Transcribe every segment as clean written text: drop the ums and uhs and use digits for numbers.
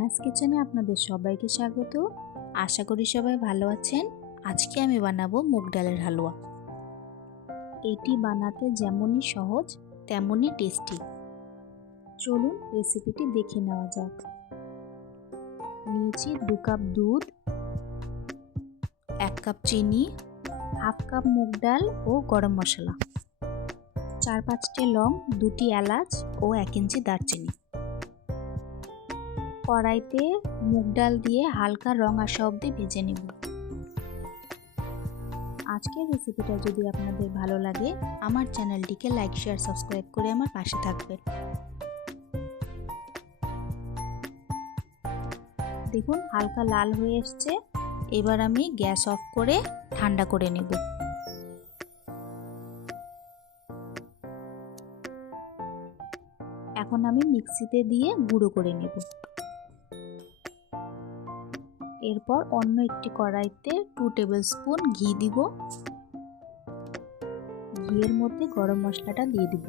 রানাস কিচেনে আপনাদের সবাইকে স্বাগত। আশা করি সবাই ভালো আছেন। আজকে আমি বানাবো মুগ ডালের হালুয়া। এটি বানাতে যেমনই সহজ তেমনই টেস্টি। চলুন রেসিপিটি দেখে নেওয়া যাক। নিয়েছি 2 কাপ দুধ, 1 কাপ চিনি, হাফ কাপ মুগ ডাল ও গরম মশলা, 4-5টি লং, 2টি এলাচ ও 1 ইঞ্চি দারচিনি। কড়াইতে মুগ ডাল দিয়ে হালকা রং আসা অবধি ভেজে নেব। আজকের রেসিপিটা যদি আপনাদের ভালো লাগে আমার চ্যানেলটিকে লাইক, শেয়ার, সাবস্ক্রাইব করে আমার পাশে থাকবেন। দেখুন হালকা লাল হয়ে এসছে। এবার আমি গ্যাস অফ করে ঠান্ডা করে নেব। এখন আমি মিক্সিতে দিয়ে গুঁড়ো করে নেব। এরপর অন্য একটি কড়াইতে 2 টেবিল স্পুন ঘি দিব। ঘিয়ের মধ্যে গরম মশলাটা দিয়ে দিব।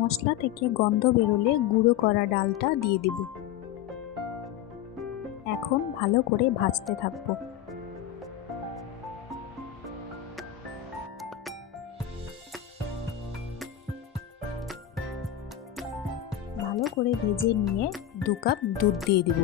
মশলা থেকে গন্ধ বেরোলে গুঁড়ো করা ডালটা দিয়ে দিব। এখন ভালো করে ভাজতে থাকব। ভালো করে ভেজে নিয়ে 2 কাপ দুধ দিয়ে দিব।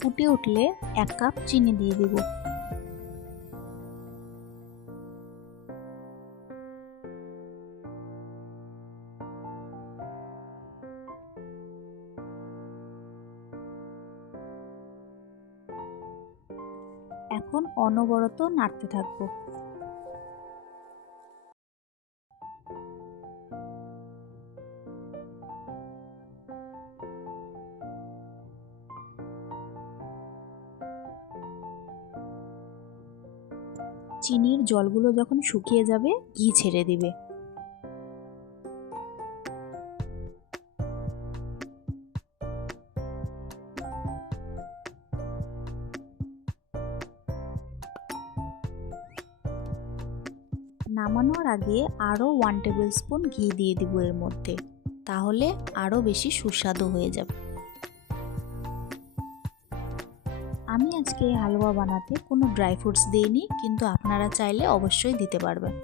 ফুটে উঠলে 1 কাপ চিনি দিয়ে দিব। এখন অনবরত নাড়তে থাকব। চিনির জলগুলো যখন শুকিয়ে যাবে ঘি ছেড়ে দিবে। নামানোর আগে আরও 1 টেবিল স্পুন ঘি দিয়ে দিব এর মধ্যে, তাহলে আরও বেশি সুস্বাদু হয়ে যাবে। আমি আজকে এই হালুয়া বানাতে কোনো ড্রাই ফ্রুটস দিইনি, কিন্তু আপনারা চাইলে অবশ্যই দিতে পারবেন।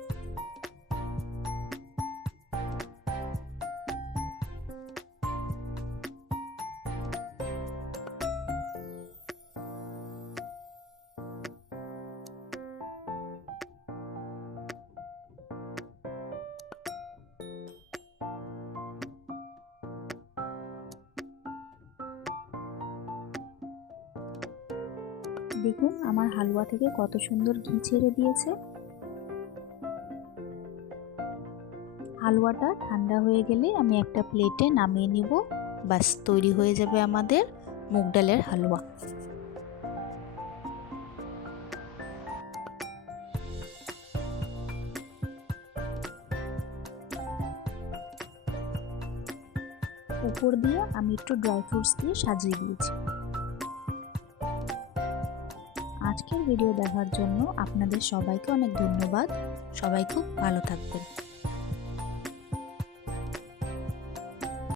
দেখুন আমার হালুয়া থেকে কত সুন্দর ঘি ছেড়ে দিয়েছে। হালুয়াটা ঠান্ডা হয়ে গেলে আমি একটা প্লেটে নামিয়ে নিব। বাস তৈরি হয়ে যাবে আমাদের মুগ ডালের হালুয়া। উপর দিয়ে আমি একটু ড্রাই ফ্রুটস দিয়ে সাজিয়ে দিয়েছি। আজকের ভিডিও দেখার জন্য আপনাদের সবাইকে অনেক ধন্যবাদ। সবাই খুব ভালো থাকবেন।